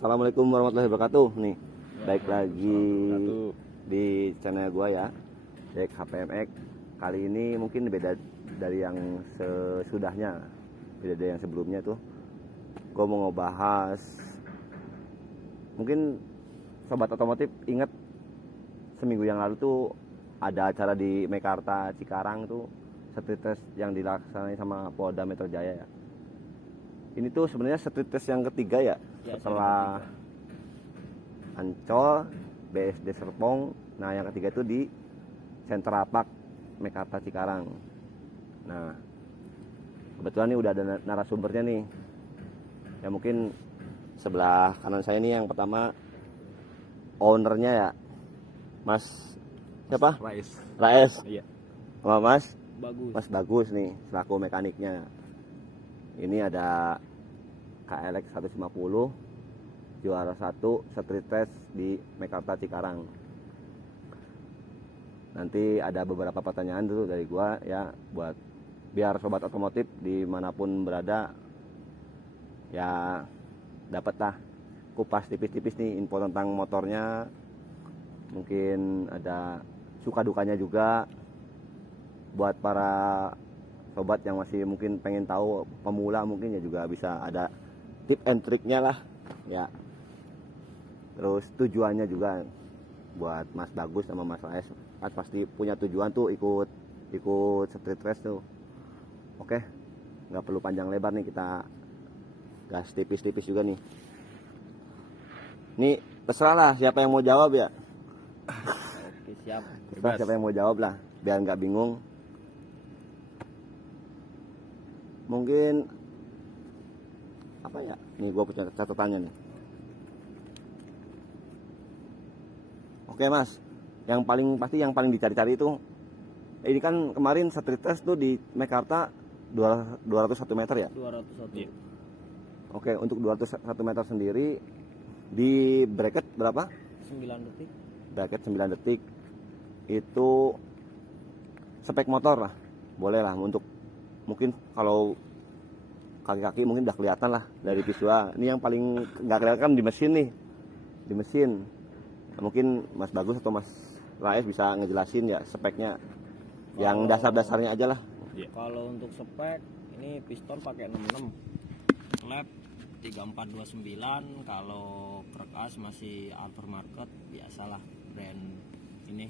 Assalamualaikum warahmatullahi wabarakatuh. Nih, baik lagi di channel gua ya, Jack HPMX. Kali ini mungkin beda dari yang sesudahnya, beda dari yang sebelumnya tuh. Gua mau ngebahas, mungkin sobat otomotif ingat seminggu yang lalu tuh ada acara di Mekarta Cikarang tuh, street test yang dilaksanain sama Polda Metro Jaya ya. Ini tuh sebenarnya street test yang ketiga ya, setelah Ancol, BSD Serpong. Nah yang ketiga itu di Sentra Park Mekarta Cikarang. Nah kebetulan nih udah ada narasumbernya nih. Ya mungkin sebelah kanan saya nih yang pertama ownernya ya, Mas siapa? Raes. Iya. Sama Mas Bagus. Mas Bagus nih selaku mekaniknya. Ini ada KLX 150 juara 1 street test di Mekarta Cikarang. Nanti ada beberapa pertanyaan dulu dari gua ya, buat biar sobat otomotif dimanapun berada ya dapatlah kupas tipis-tipis nih info tentang motornya. Mungkin ada suka dukanya juga buat para sobat yang masih mungkin pengen tahu, pemula mungkin ya juga bisa ada tip and triknya lah ya. Terus tujuannya juga buat Mas Bagus sama Mas Raes kan pasti punya tujuan tuh ikut street race tuh. Oke, nggak perlu panjang lebar nih, kita gas tipis-tipis juga nih. Nih terserah lah siapa yang mau jawab ya. Oke, siap. Terserah siapa yang mau jawab lah biar nggak bingung. Mungkin apa ya? Nih gua punya catatannya nih. Oke Mas, yang paling dicari-cari itu ini kan kemarin street test tuh di Mekarta 201 meter ya? 201. Iya. Oke, untuk 201 meter sendiri di bracket berapa? 9 detik. Bracket 9 detik. Itu spek motor lah. Boleh lah untuk mungkin kalau kaki-kaki mungkin udah kelihatan lah dari visual. Ini yang paling nggak kelihatan di mesin nih, di mesin. Nah, mungkin Mas Bagus atau Mas Raes bisa ngejelasin ya speknya, yang dasar-dasarnya aja lah. Kalau untuk spek ini piston pakai 66, lap 3429. Kalau krek as masih aftermarket biasalah, brand ini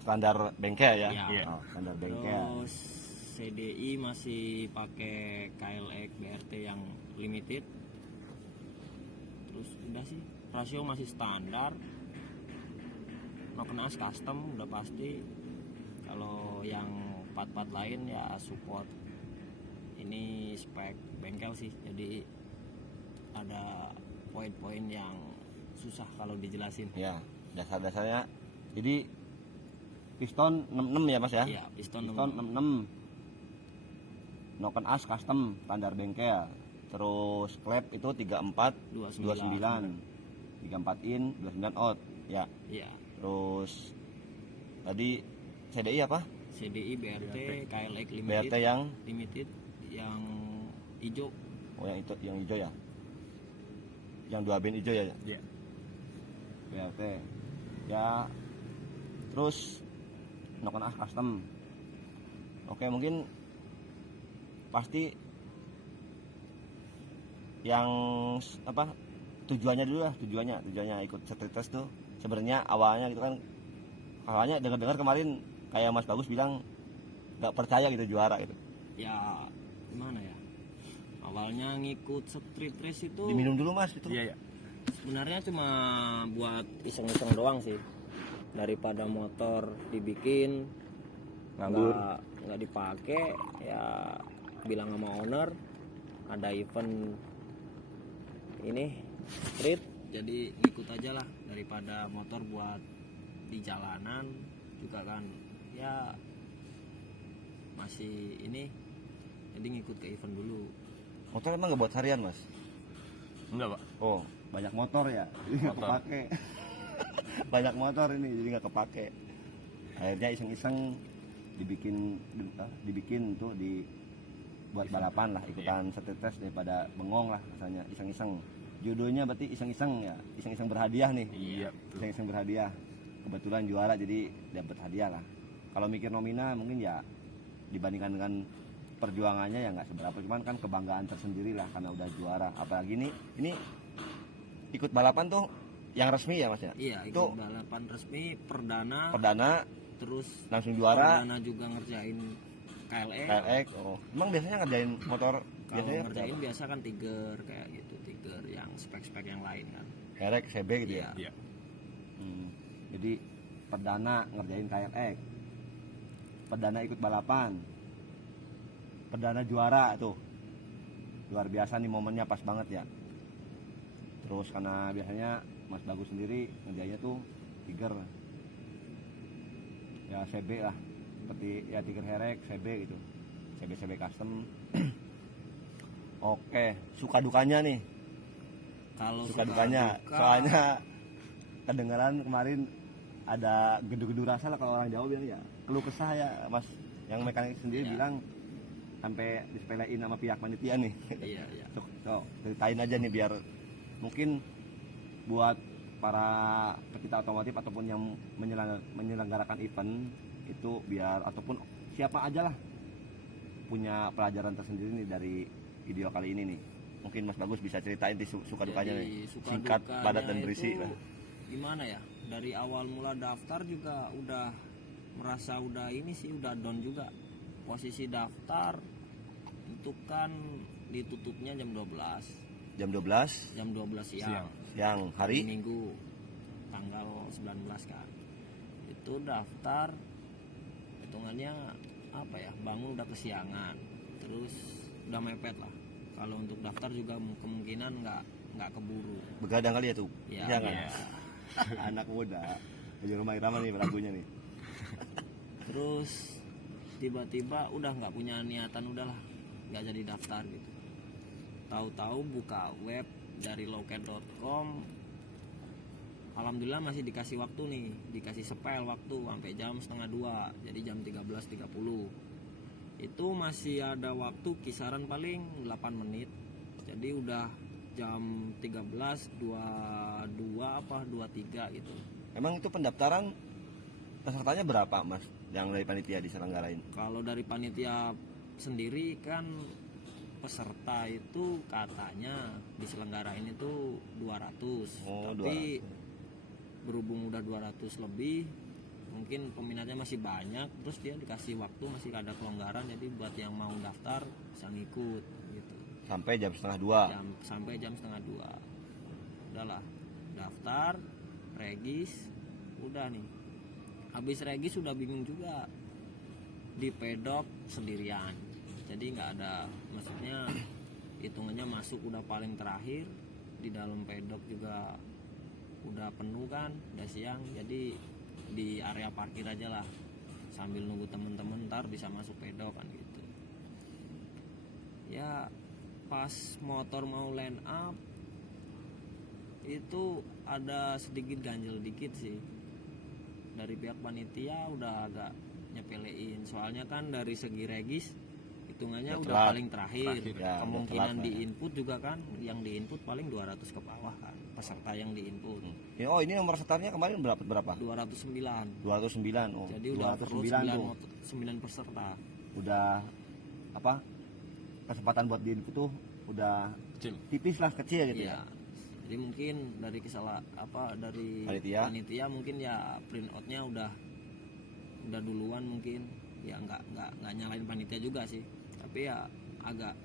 Standar bengkel ya. Ya. Oh, standar bengkel. Terus CDI masih pakai KLX BRT yang limited. Terus udah sih, rasio masih standar. Noken as custom udah pasti. Kalau yang part-part lain ya support. Ini spek bengkel sih, jadi ada poin-poin yang susah kalau dijelasin. Ya, dasar-dasarnya. Jadi piston 66 ya Mas ya? Iya, piston 66. Noken as custom standar bengkel. Terus klep itu 3429. 34 in, 29 out. Ya. Iya. Terus tadi CDI apa? CDI BRT KLX limited. BRT yang limited yang hijau. oh yang hijau ya. Yang 2 bin hijau ya. Iya. BRT. Ya. Terus Noken as custom. Oke, mungkin pasti yang apa tujuannya dulu lah, tujuannya ikut street test tuh sebenarnya awalnya gitu kan. Awalnya dengar kemarin kayak Mas Bagus bilang nggak percaya gitu juara gitu. Ya gimana ya, awalnya ngikut street race itu Diminum dulu Mas itu. Iya. sebenarnya cuma buat iseng-iseng doang sih, daripada motor dibikin Nganggur. nggak dipakai ya. Bilang sama owner ada event ini street, jadi ikut aja lah, daripada motor buat di jalanan juga kan ya masih ini, jadi ngikut ke event dulu. Motor emang nggak buat harian Mas? Enggak, Pak. Oh banyak motor ya, jadi nggak Motor. kepake. Banyak motor ini jadi nggak kepake. Akhirnya iseng-iseng dibikin tuh di buat balapan lah, ikutan street test daripada bengong lah rasanya, iseng-iseng. Judulnya berarti iseng-iseng ya, iseng-iseng berhadiah nih. Iya. Iseng-iseng berhadiah. Kebetulan juara jadi dapat hadiah lah. Kalau mikir nomina mungkin ya dibandingkan dengan perjuangannya ya nggak seberapa, cuman kan kebanggaan tersendiri lah karena udah juara. Apalagi ini ikut balapan tuh yang resmi ya Mas ya? Iya, ikut Itu balapan resmi perdana, terus terus langsung juara. perdana juga ngerjain KLE. KLX. Oh, emang biasanya ngerjain motor Kalau biasanya ngerjain biasa kan Tiger kayak gitu, Tiger yang spek-spek yang lain kan. KLX CB gitu ya. Iya. Iya. Jadi perdana ngerjain KLX. Perdana ikut balapan. Perdana juara tuh. Luar biasa nih momennya, pas banget ya. Terus karena biasanya Mas Bagus sendiri ngerjainnya tuh Tiger. Ya CB lah. Seperti ya Tiger Herek, CB gitu. CB custom. Oke, suka dukanya nih. Kalau Suka dukanya. duka, Soalnya kedengaran kemarin ada gedu-gedu rasa lah kalau orang Jawa bilang ya. Keluh kesah ya Mas, yang mekanik sendiri Iya. bilang sampai disepelein sama pihak panitia nih. iya, iya. So, ceritain aja nih biar mungkin buat para pecinta otomotif ataupun yang menyelenggarakan event itu biar ataupun siapa aja lah punya pelajaran tersendiri nih dari video kali ini nih. Mungkin Mas Bagus bisa ceritain di suka dukanya Jadi, nih. suka Singkat, dukanya padat dan berisi itu lah. Gimana ya? Dari awal mula daftar juga udah merasa udah ini sih udah down juga. Posisi daftar itu kan ditutupnya jam 12. Jam 12 Jam 12 siang. siang hari Minggu tanggal 19 kan. Itu daftar hitungannya apa ya? Bangun udah kesiangan. Terus udah mepet lah. Kalau untuk daftar juga kemungkinan nggak keburu. begadang kali ya tuh. Ya, Iya kan? iya. Anak muda. Ayo rumah irama nih lagunya nih. Terus tiba-tiba udah nggak punya niatan, udahlah nggak jadi daftar gitu. Tahu-tahu buka web dari loket.com, alhamdulillah masih dikasih waktu nih, dikasih spell waktu sampai jam setengah 2, jadi jam 13.30 itu masih ada waktu kisaran paling 8 menit, jadi udah jam 13.22 apa 23 gitu. Emang itu pendaftaran pesertanya berapa Mas yang dari panitia diselenggarain? Kalau dari panitia sendiri kan peserta itu katanya diselenggarain itu 200. Oh, Tapi berhubung udah 200 lebih, mungkin peminatnya masih banyak, terus dia dikasih waktu masih ada kelonggaran, jadi buat yang mau daftar bisa ngikut gitu. Sampai jam setengah 2. Sampai jam setengah 2. Udahlah, daftar, regis, udah nih. Habis regis udah bingung juga, di pedok sendirian, jadi nggak ada, maksudnya hitungannya masuk udah paling terakhir, di dalam pedok juga udah penuh kan, udah siang, jadi di area parkir aja lah sambil nunggu temen-temen ntar bisa masuk pedok kan gitu. Ya pas motor mau line up itu ada sedikit ganjel dikit sih dari pihak panitia, udah agak nyepelein, soalnya kan dari segi regis hitungannya Udah udah telat. paling terakhir, Ya, kemungkinan udah telat, di ya. input juga kan, yang di input paling 200 ke bawah kan peserta yang di input. Ya, oh ini nomor startnya kemarin berapa? 209. 209. Oh, Jadi udah perlu 209 tuh. 9 peserta. Udah apa? Kesempatan buat di input tuh udah Kecil. tipis lah, kecil gitu Iya. ya. Jadi mungkin dari dari Panitia. mungkin ya print outnya udah duluan mungkin, ya nggak nyalain panitia juga sih, tapi ya agak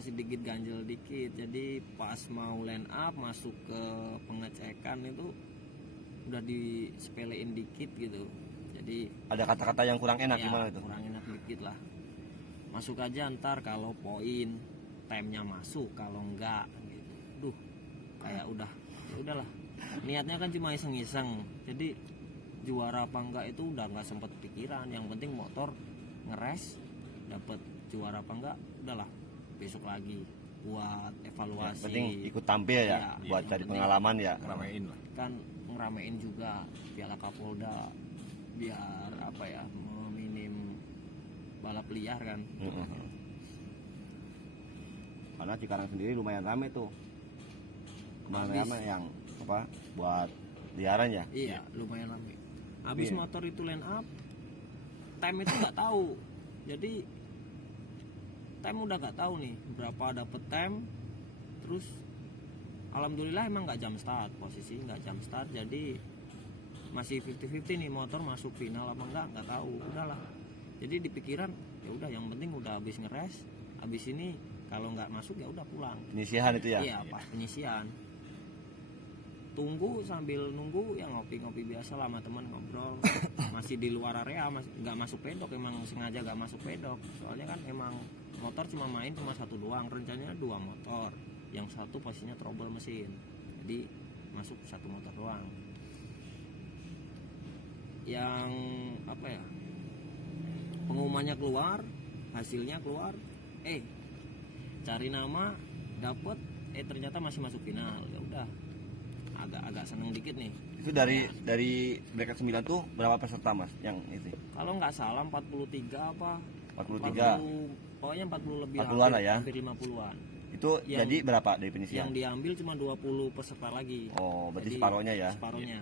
sedikit ganjel dikit. Jadi pas mau line up masuk ke pengecekan itu udah disepelein dikit gitu, jadi Ada kata-kata yang kurang enak ya, gimana itu? kurang enak dikit lah. Masuk aja ntar kalau poin timenya masuk, kalau enggak gitu. Duh, kayak udah ya udahlah, niatnya kan cuma iseng-iseng, jadi juara apa enggak itu udah nggak sempet pikiran, yang penting motor ngeres, dapet juara apa enggak udahlah besok lagi buat Ya, evaluasi. penting ikut tampil ya, Iya, buat yang cari penting pengalaman ya. Ramein lah. kan ngeramein juga Piala Kapolda biar apa ya, meminim balap liar kan. Karena Cikarang sendiri lumayan rame tuh. Kemana yang apa buat liaran ya? Iya, lumayan lama. Habis Iya. motor itu line up, time itu nggak tahu. Jadi time udah nggak tahu nih berapa dapet time. Terus alhamdulillah emang nggak jam start, posisi nggak jam start. Jadi masih 50-50 nih, motor masuk final apa nggak tahu. Udahlah. Jadi di pikiran ya udah, yang penting udah habis ngeres. Habis ini kalau nggak masuk ya udah pulang. Penyisihan itu ya? Iya, pas penyisian. Tunggu sambil nunggu ya ngopi-ngopi biasa lah sama teman, ngobrol. Masih di luar area, masih nggak masuk pedok, emang sengaja nggak masuk pedok. Soalnya kan emang motor cuma main cuma satu doang, rencananya 2 motor. Yang satu posisinya trouble mesin. Jadi masuk 1 motor doang. Yang apa ya? Pengumumannya keluar, hasilnya keluar. Cari nama, dapet, ternyata masih masuk final. Ya udah. Agak seneng dikit nih. Itu dari bracket 9 tuh berapa peserta Mas yang itu? Kalau nggak salah 43 apa? 43. 40, pokoknya 40 lebih, 40-an lah ya. hampir 50-an. Itu jadi berapa dari penyisian? Yang diambil cuma 20 peserta lagi. Oh, berarti Jadi, separohnya ya. Separohnya.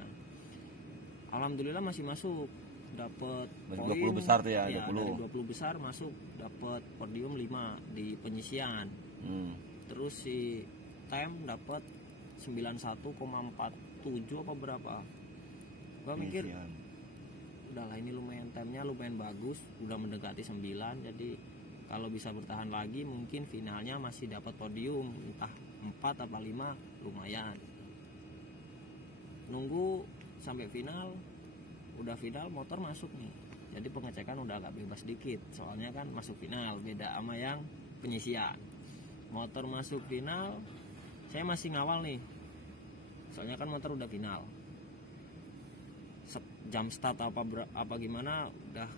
Alhamdulillah masih masuk. Dapat Berarti poin 20 besar tuh ya, 20. Dari 20 besar masuk, dapat podium 5 di penyisian. Terus si time dapat 91,47 apa berapa. Gua mikir Penyisian. udahlah, ini lumayan, time-nya lumayan bagus, udah mendekati 9. Jadi kalau bisa bertahan lagi mungkin finalnya masih dapat podium, entah 4 apa 5, lumayan. Nunggu sampai final, udah final motor masuk nih. Jadi pengecekan udah agak bebas dikit, soalnya kan masuk final, beda sama yang penyisian. Motor masuk final, saya masih ngawal nih, soalnya kan motor udah final. Jam start apa gimana udah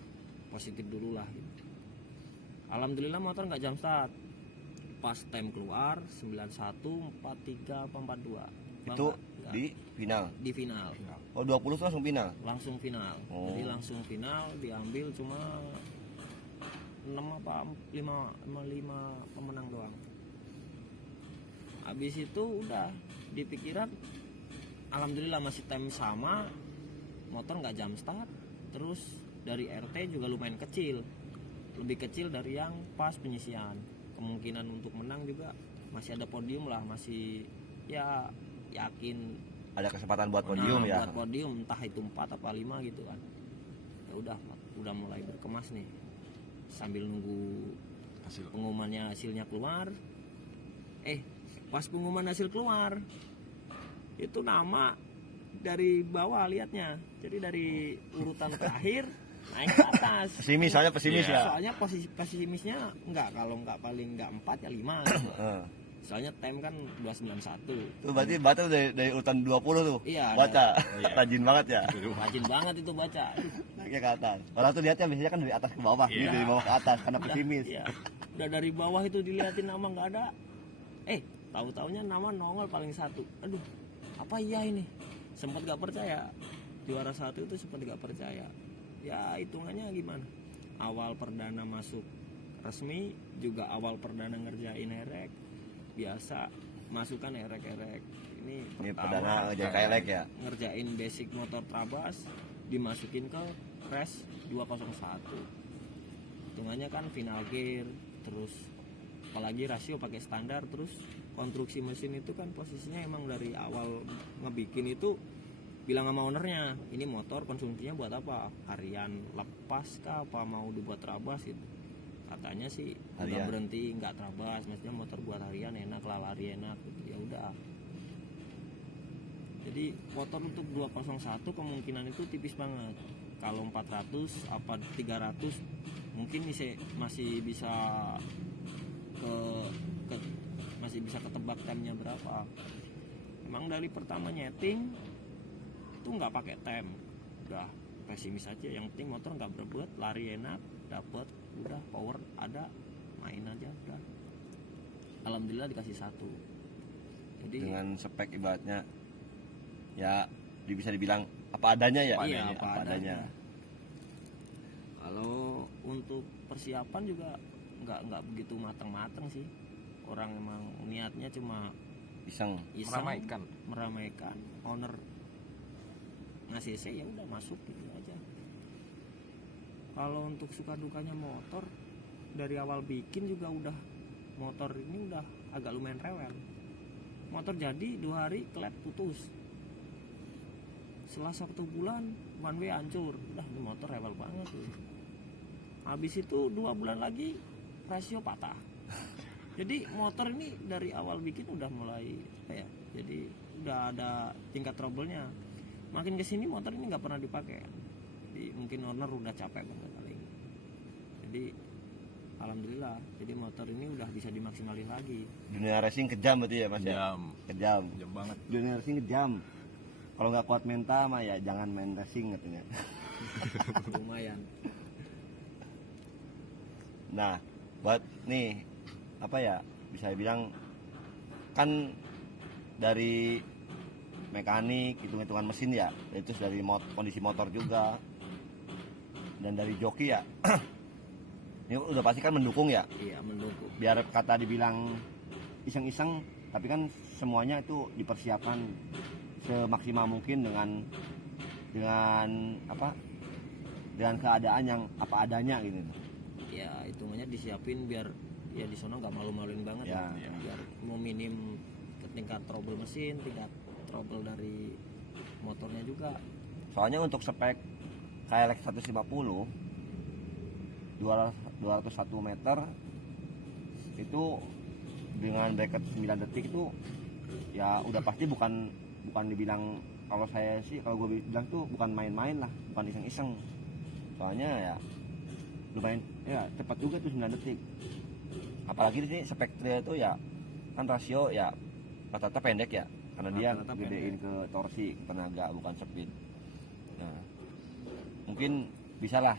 positif dulu lah gitu. Alhamdulillah motor nggak jam start, pas time keluar 9143 apa 42. Itu Nggak. di final. Di final Oh, 20 tuh langsung final. langsung final. Oh. Jadi langsung final, diambil cuma 6 apa 5 pemenang doang. Habis itu udah di pikiran, alhamdulillah masih time sama, motor nggak jam start. Terus dari RT juga lumayan kecil, lebih kecil dari yang pas penyisian. Kemungkinan untuk menang juga masih ada podium lah, masih ya yakin Ada kesempatan buat podium ya. buat podium, entah itu 4 apa 5 gitu kan. Ya udah mulai berkemas nih sambil nunggu Hasil. pengumumannya, hasilnya keluar. Pas pengumuman hasil keluar itu nama dari bawah liatnya, jadi dari urutan terakhir naik ke atas. Pesimis, soalnya pesimis Iya. ya. Soalnya posisi pesimisnya kalau nggak paling nggak 4 ya 5 gitu. Heeh. Soalnya time kan 291. Tuh berarti baca dari urutan 20 tuh. Iya, Baca. Iya. Rajin banget ya. Rajin banget itu baca. Naiknya ke atas. Orang tuh lihatnya biasanya kan dari atas ke bawah, ini Iya. dari bawah ke atas karena pesimis. Iya. Udah dari bawah itu diliatin nama nggak ada. Tahu-taunya nama nongol paling 1. Aduh, apa iya ini? Sempat gak percaya. Juara 1 itu sempat gak percaya. Ya hitungannya gimana? Awal perdana masuk resmi, juga awal perdana ngerjain erek. Biasa masukkan erek-erek. Ini Ini pertama perdana jadi kailek ya. ngerjain basic motor Trabas, dimasukin ke race 201. Hitungannya kan final gear, terus apalagi rasio pakai standar, terus konstruksi mesin itu kan posisinya emang dari awal ngebikin itu bilang sama ownernya, ini motor konsumsinya buat apa, harian lepas kah apa mau dibuat Trabas gitu. Katanya sih udah Harian. berhenti nggak Trabas, maksudnya motor buat harian enak lah, lari enak gitu. Ya udah, jadi motor untuk 201 kemungkinan itu tipis banget. Kalau 400 apa 300 mungkin masih bisa masih bisa ketebak time-nya berapa. Emang dari pertama nyeting itu nggak pakai time, udah pesimis aja, yang penting motor nggak berebut, lari enak, dapet, udah power ada, main aja udah. Alhamdulillah dikasih 1. Jadi Dengan spek ibaratnya ya bisa dibilang apa adanya ya. iya, apa adanya. Kalau untuk persiapan juga nggak begitu matang-matang sih. Orang emang niatnya cuma iseng. meramaikan owner ngasih saya, ya udah masuk gitu aja. Kalau untuk suka dukanya motor, dari awal bikin juga udah, motor ini udah agak lumayan rewel. Motor jadi 2 hari klep putus, setelah 1 bulan one way hancur, udah ini motor rewel banget tuh. Habis itu 2 bulan lagi rasio patah. Jadi motor ini dari awal bikin udah mulai apa ya, jadi udah ada tingkat trouble-nya. Makin kesini motor ini nggak pernah dipakai, jadi mungkin owner udah capek banget kali. Jadi alhamdulillah, jadi motor ini udah bisa dimaksimalin lagi. Dunia racing kejam berarti ya Mas ya? Kejam banget. Dunia racing kejam. Kalau nggak kuat mental mah ya jangan main racing katanya. Lumayan. Nah, buat nih apa ya, bisa bilang kan dari mekanik, hitung-hitungan mesin ya, itu dari kondisi motor juga, dan dari joki ya. Ini udah pasti kan mendukung ya. Iya, mendukung. Biar kata dibilang iseng-iseng, tapi kan semuanya itu dipersiapkan semaksimal mungkin dengan apa? Dengan keadaan yang apa adanya gitu. Ya hitungannya disiapin biar ya di sono nggak malu-maluin banget Ya, ya. Biar meminim tingkat trouble mesin, tingkat trouble dari motornya juga. Soalnya untuk spek KLX 150 201 meter itu dengan bracket 9 detik itu ya udah pasti bukan dibilang, kalau saya sih kalau gue bilang tuh bukan main-main lah, bukan iseng-iseng. Soalnya ya lumayan ya cepat juga tuh 9 detik. Apalagi ini spek trail itu ya kan rasio ya rata-rata pendek ya, karena dia Rata-rata gedein ke torsi, tenaga bukan speed. Nah, mungkin bisalah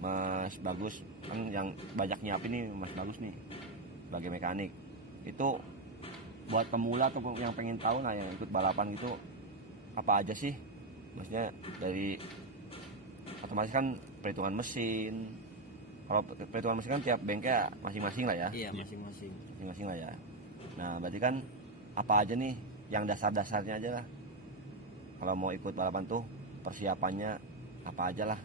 Mas Bagus, kan yang banyak nyiapin nih Mas Bagus nih sebagai mekanik, itu buat pemula atau yang pengen tahu lah, yang ikut balapan gitu, apa aja sih maksudnya dari otomatis kan perhitungan mesin. Kalau perhitungan mesin kan tiap bengkel masing-masing lah ya. Iya, masing-masing. Masing-masing lah ya. Nah, berarti kan apa aja nih yang dasar-dasarnya aja lah. Kalau mau ikut balapan tuh persiapannya apa aja lah.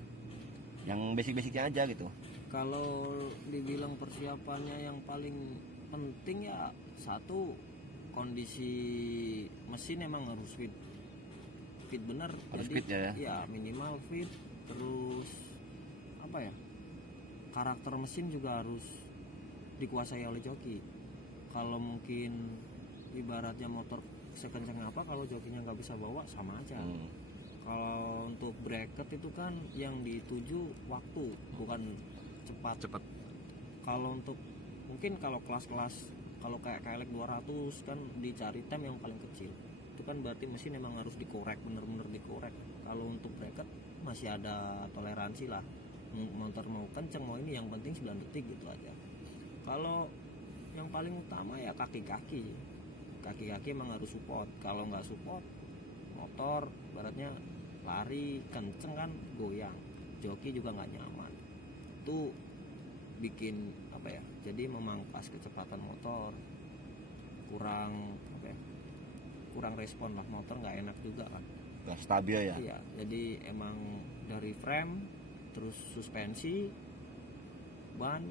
Yang basic-basicnya aja gitu. Kalau dibilang persiapannya yang paling penting ya satu, kondisi mesin emang harus fit bener. Harus Jadi fit ya? Ya minimal fit. Terus apa ya, karakter mesin juga harus dikuasai oleh joki. Kalau mungkin ibaratnya motor sekencang apa, kalau jokinya nggak bisa bawa sama aja. Kalau untuk bracket itu kan yang dituju waktu, bukan cepat. Kalau untuk mungkin kalau kelas-kelas, kalau kayak KLX 200 kan dicari time yang paling kecil. Itu kan berarti mesin emang harus dikorek, bener-bener dikorek. Kalau untuk bracket masih ada toleransi lah. Motor mau kenceng mau ini, yang penting 9 detik gitu aja. Kalau yang paling utama ya kaki-kaki emang harus support. Kalau nggak support, motor baratnya lari kenceng kan goyang, joki juga nggak nyaman. Itu bikin apa ya, jadi memangkas kecepatan motor, kurang apa ya, kurang respon lah, motor nggak enak juga kan, Gak stabil ya. iya. Jadi emang dari frame, terus suspensi, ban,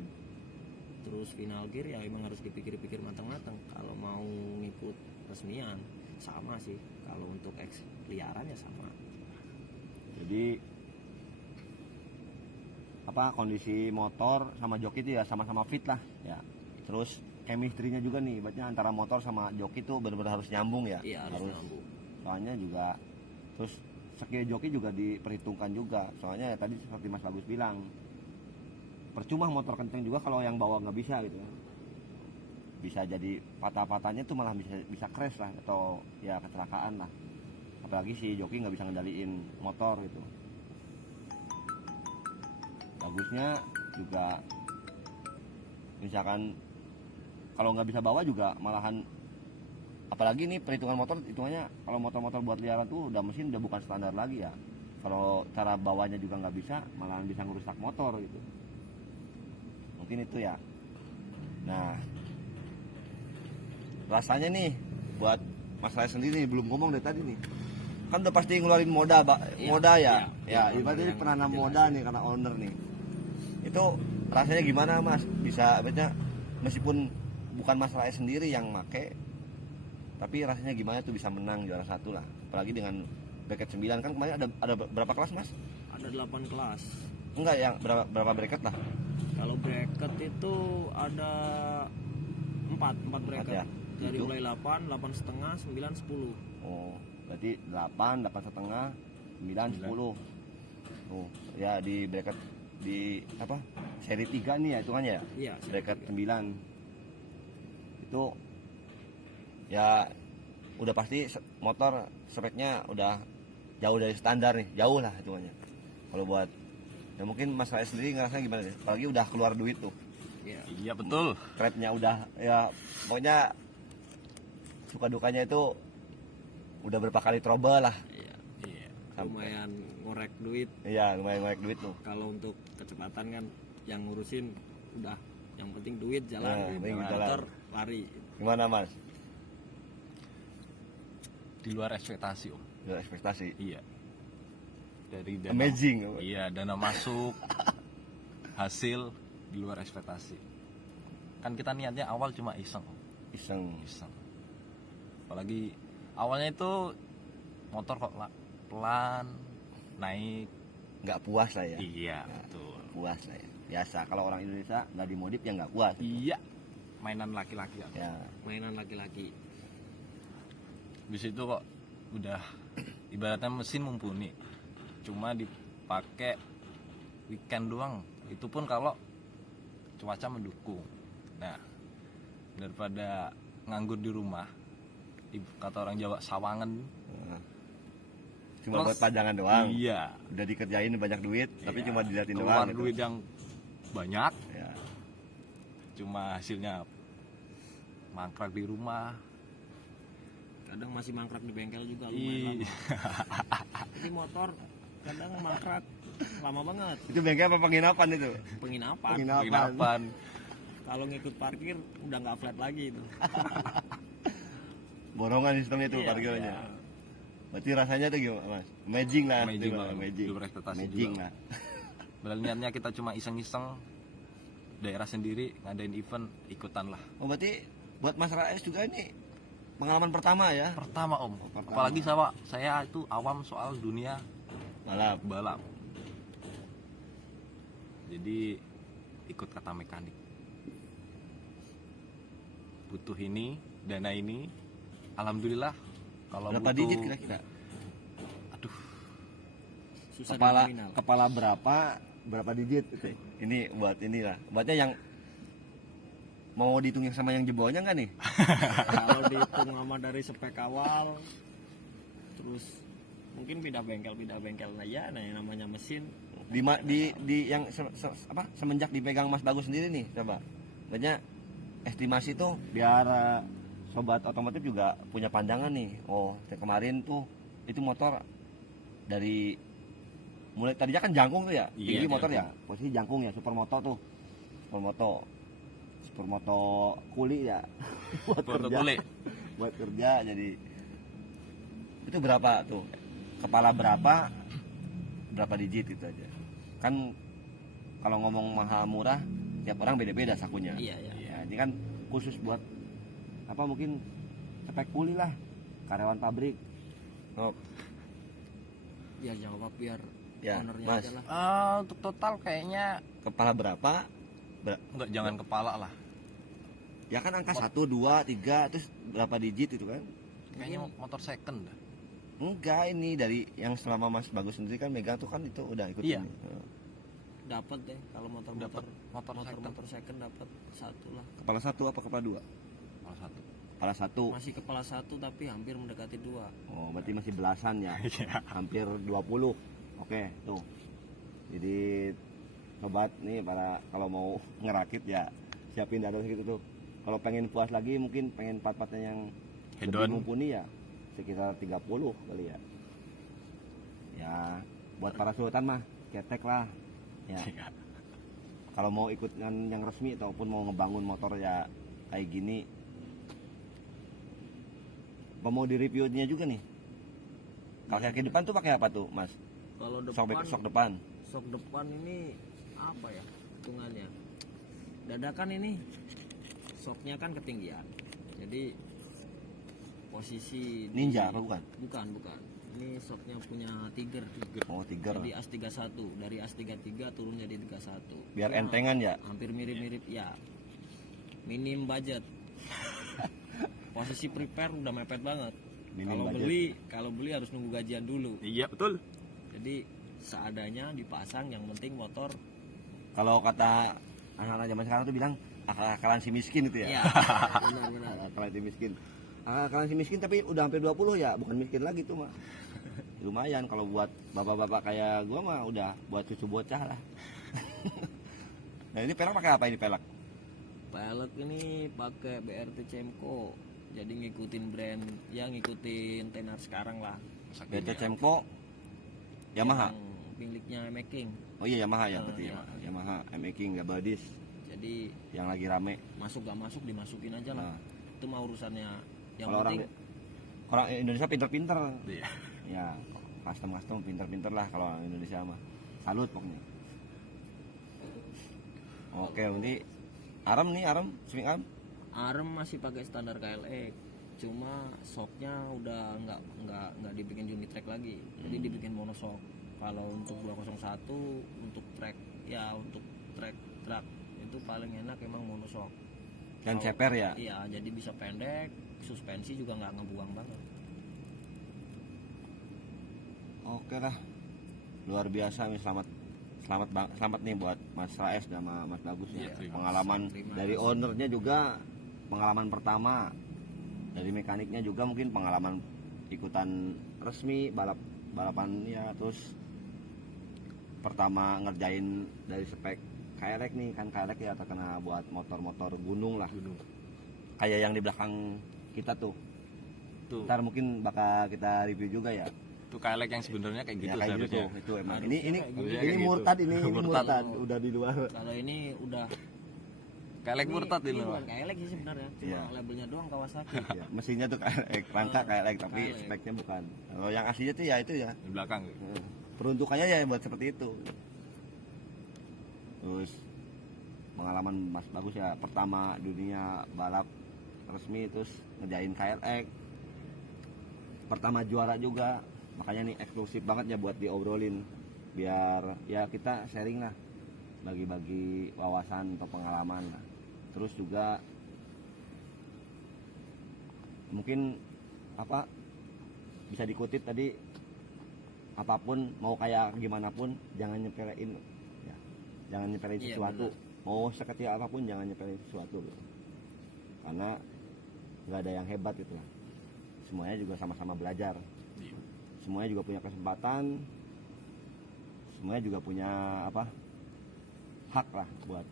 terus final gear ya emang harus dipikir-pikir matang-matang kalau mau ngikut resmian. Sama sih kalau untuk peliharaan ya sama. Jadi apa, kondisi motor sama joki itu ya sama-sama fit lah ya. Terus chemistry-nya juga nih, berarti antara motor sama joki itu benar-benar harus nyambung ya. Iya, harus nyambung. Soalnya juga terus skill joki juga diperhitungkan juga. Soalnya ya tadi seperti Mas Bagus bilang, percuma motor kenceng juga kalau yang bawa nggak bisa gitu. Bisa jadi patah-patahnya tuh malah bisa crash lah, atau ya kecelakaan lah. Apalagi si joki nggak bisa ngendaliin motor gitu. Bagusnya juga misalkan kalau nggak bisa bawa juga malahan, apalagi nih perhitungan motor, hitungannya kalau motor-motor buat liaran tuh udah mesin udah bukan standar lagi ya. Kalau cara bawanya juga nggak bisa, malahan bisa ngerusak motor gitu. Mungkin itu ya. Nah, rasanya nih buat Mas Ray sendiri nih, belum ngomong dari tadi nih. Kan udah pasti ngeluarin moda, moda ya. Ya, ibaratnya penanam moda nih karena owner nih. Itu rasanya gimana Mas? Bisa artinya meskipun bukan Mas Ray sendiri yang make, tapi rasanya gimana tuh bisa menang juara 1 lah. Apalagi dengan bracket 9 kan kemarin ada berapa kelas Mas? Ada 8 kelas. Enggak, yang berapa bracket lah? Kalau bracket itu ada 4 bracket. Ya? Dari Itu? mulai 8, 8 setengah, 9, 10. Oh, berarti 8, 8 setengah, 9, 10. Oh, ya di bracket di apa? Seri 3 nih ya hitungannya ya? Iya, Bracket 9. Itu ya udah pasti motor speknya udah jauh dari standar nih, jauh lah hitungannya. Kalau buat ya mungkin Mas Ray sendiri ngerasa gimana nih? Apalagi udah keluar duit tuh. Iya. Iya betul. Trapnya udah ya pokoknya suka dukanya itu udah berapa kali trouble lah. Iya. Iya. Lumayan ngorek duit. Iya, lumayan banyak duit tuh. Kalau untuk kecepatan kan yang ngurusin udah, yang penting duit jalan, Nah, penting motor jalan. lari. Gimana Mas? Di luar ekspektasi om. Udah ekspektasi. Iya. Dari dana. Amazing. Iya, dana masuk, hasil di luar ekspektasi. Kan kita niatnya awal cuma iseng om. Iseng. Iseng. Apalagi awalnya itu motor kok pelan naik. Nggak puas lah ya. Iya betul. Puas lah ya. Biasa kalau orang Indonesia nggak dimodif ya nggak puas. Iya. Mainan laki-laki om. Ya. Mainan laki-laki. Di situ kok udah ibaratnya mesin mumpuni, cuma dipakai weekend doang, itu pun kalau cuaca mendukung. Nah, daripada nganggur di rumah, kata orang Jawa sawangan, Cuma Terus, buat pajangan doang. iya, Udah dikerjain banyak duit, tapi iya. cuma diliatin Keluar doang. gitu. duit yang banyak, Ya. cuma hasilnya mangkrak di rumah. Kadang masih mangkrak di bengkel juga Ih. lumayan lama. Ini motor kadang mangkrak lama banget. Itu bengkel apa penginapan itu? Penginapan. Penginapan. Kalau ngikut parkir udah nggak flat lagi itu. Borongan sistemnya itu Iya, parkirannya. iya. Berarti rasanya tuh gimana Mas? Amazing lah. Amazing itu, banget. Amazing. Di luar ekspektasi Amazing juga. lah. Padahal niatnya kita cuma iseng-iseng daerah sendiri ngadain event ikutan lah. Oh berarti buat Mas Rais juga ini pengalaman pertama ya? Pertama om, pertama. apalagi saya itu awam soal dunia Balap. balap. Jadi ikut kata mekanik. Butuh ini, dana ini, alhamdulillah. Kalau Berapa butuh, digit kira-kira? aduh, Susah Kepala dinominal. kepala berapa digit itu? Ini buat inilah. Buatnya yang mau dihitungin sama yang jebolnya nggak nih? Kalau dihitung sama dari spek awal, terus mungkin pindah bengkel nah ya, nah yang namanya mesin. Di yang semenjak dipegang Mas Bagus sendiri nih, coba. Banyak estimasi tuh biar sobat otomotif juga punya pandangan nih. Oh, kemarin tuh itu motor dari mulai tadinya kan jangkung tuh ya, Iya, tinggi motor jangkung. ya, posisi jangkung ya, supermoto kuli ya, buat foto kerja, boleh. buat kerja. Jadi itu berapa tuh, kepala berapa digit itu aja kan. Kalau ngomong mahal murah tiap orang beda-beda sakunya. Iya, iya. Ya, ini kan khusus buat apa, mungkin spek kuli lah, karyawan pabrik. Oh, Biar jawab biar ya ownernya Mas, aja lah. Untuk total kayaknya kepala berapa? enggak, jangan kepala lah. Ya kan angka 1, 2, 3 terus berapa digit itu kan? Kayaknya motor second dah. Enggak, ini dari yang selama Mas Bagus sendiri kan megang tuh kan itu udah ikut Iya. ini. Dapat deh kalau Dapat motor motor second dapat 1 lah. Kepala 1 apa kepala 2? Salah satu. Kepala 1. Masih kepala 1 tapi hampir mendekati 2. Oh, berarti masih belasan ya. Iya. Hampir 20. Oke, tuh. Jadi sobat nih, para kalau mau ngerakit ya siapin dada segitu tuh. Kalau pengen puas lagi, mungkin pengen part-partnya yang Head lebih on. mumpuni ya sekitar 30 kali ya. Ya, buat para sultan mah ketek lah. Ya. Iya. Kalau mau ikut yang resmi ataupun mau ngebangun motor ya kayak gini, Apa mau di reviewnya juga nih? Kalau kaki depan tuh pakai apa tuh, Mas? Kalau Sok depan. sok depan ini apa ya hitungannya? Dadakan ini soknya kan ketinggian. Jadi posisi Ninja apa bukan? Bukan. Ini soknya punya Tiger. Oh, Tiger. Jadi As 31, dari As 33 turun jadi 31. Biar Ya, entengan ya. hampir mirip-mirip ya. Minim budget. Posisi prepare udah mepet banget. Minim Kalau budget. beli harus nunggu gajian dulu. Iya betul. Jadi seadanya dipasang, yang penting motor. Kalau kata anak-anak zaman sekarang tuh bilang akal-akalan si miskin itu ya. Iya, benar. Akal-akalan si miskin. Akal-akalan si miskin tapi udah hampir 20 ya, bukan miskin lagi tuh mah. Lumayan kalau buat bapak-bapak kayak gua mah udah buat cucu bocah lah. Nah ini pelek pakai apa ini pelek? Pelek ini pakai BRT Cemco. Jadi ngikutin brand, ya ngikutin tenar sekarang lah. BT Cemco Yamaha. Yang miliknya Making. Oh iya Yamaha ya, Oh, berarti iya. Yamaha M-Making double disc Jadi yang lagi rame. masuk gak masuk dimasukin aja lah. Nah, Itu mah urusannya. Yang kalau penting orang Indonesia pinter-pinter. Iya. Ya, custom pinter-pinter lah kalau orang Indonesia mah. Salut pokoknya. Oke, nanti arem swing arm. arem masih pakai standar KLX. Cuma shocknya udah nggak dibikin unit track lagi. Jadi dibikin monoshock. Kalau untuk 201 untuk track untuk track itu paling enak emang monoshock. Dan Kalau- ceper ya. Iya, jadi bisa pendek, suspensi juga nggak ngebuang banget. Oke lah. Luar biasa nih, selamat nih buat Mas Raes dan Mas Bagus ya. Iya, terima Pengalaman Terima dari kasih. ownernya juga pengalaman pertama. Dari mekaniknya juga mungkin pengalaman ikutan resmi balapan ya, terus pertama ngerjain dari spek KLX nih, kan KLX ya terkena buat motor-motor gunung lah. Kayak yang di belakang kita tuh. Tuh. Ntar mungkin bakal kita review juga ya. Itu KLX yang sebenarnya kayak gitu Ya kayak gitu seharusnya. tuh, itu emang. Harusnya Ini kayak gitu. Harusnya ini kayak gitu. murtad ini Murtad. murtad udah di luar. Kalau ini udah KLX murtad ini. bukan KLX sih sebenarnya, cuma Iya. labelnya doang Kawasaki. Ya, mesinnya tuh KLX, rangka KLX tapi KLX. speknya bukan. Kalau yang aslinya tuh ya itu ya. Di belakang. Peruntukannya ya buat seperti itu. Terus pengalaman Mas Bagus ya, pertama dunia balap resmi, terus ngerjain KLX. Pertama juara juga, makanya nih eksklusif banget ya buat diobrolin. Biar ya kita sharing lah, bagi-bagi wawasan atau pengalaman lah. Terus juga mungkin apa bisa dikutip tadi, apapun mau kayak gimana pun jangan nyepelein ya. Jangan nyepelein Iya, sesuatu. Mau sekecil apapun jangan nyepelein sesuatu gitu. Karena nggak ada yang hebat gitu lah. Semuanya juga sama-sama belajar. Iya. Semuanya juga punya kesempatan. Semuanya juga punya hak lah buat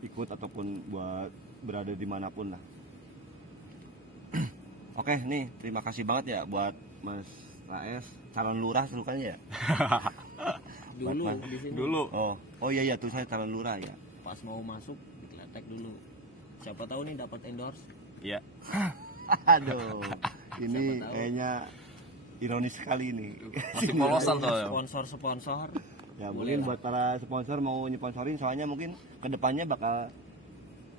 ikut ataupun buat berada dimanapun lah. Oke nih, terima kasih banget ya buat Mas Raes, calon lurah selukannya ya. Dulu Buat di sini Dulu. Oh iya tuh saya calon lurah ya. pas mau masuk dikletek dulu. Siapa tahu nih dapat endorse. Iya. Aduh, ini Siapa tahu. kayaknya ironis sekali nih. Masih polosan tuh ya. Sponsor. Ya Boleh mungkin lah. buat para sponsor mau nyponsorin, soalnya mungkin kedepannya bakal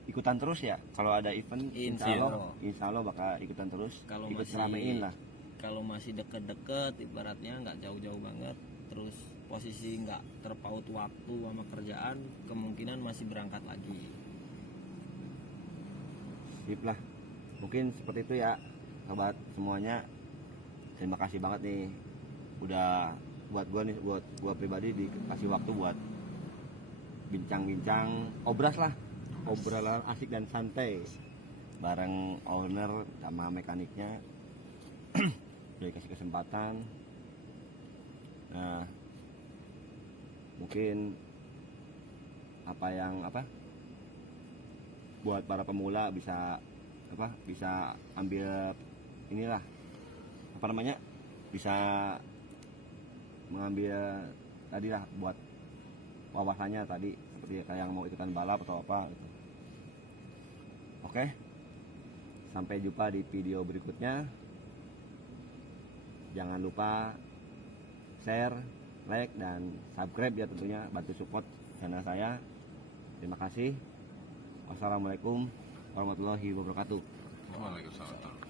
ikutan terus ya. Kalau ada event, Insya Allah. insya Allah bakal ikutan terus. Kalau Ikut masih ramein lah. Kalau masih deket-deket, ibaratnya nggak jauh-jauh banget, terus posisi nggak terpaut waktu sama kerjaan, kemungkinan masih berangkat lagi. Sip lah. Mungkin seperti itu ya, sobat semuanya. Terima kasih banget nih udah buat gua pribadi dikasih waktu buat bincang-bincang, obrolan asik dan santai bareng owner sama mekaniknya. Udah dikasih kesempatan. Nah, mungkin buat para pemula bisa ambil inilah bisa mengambil tadi lah buat wawasannya tadi, seperti kayak yang mau ikutan balap atau apa gitu. Oke, sampai jumpa di video berikutnya. Jangan lupa share, like, dan subscribe ya tentunya, bantu support channel saya. Terima kasih. Wassalamualaikum warahmatullahi wabarakatuh. Waalaikumsalam.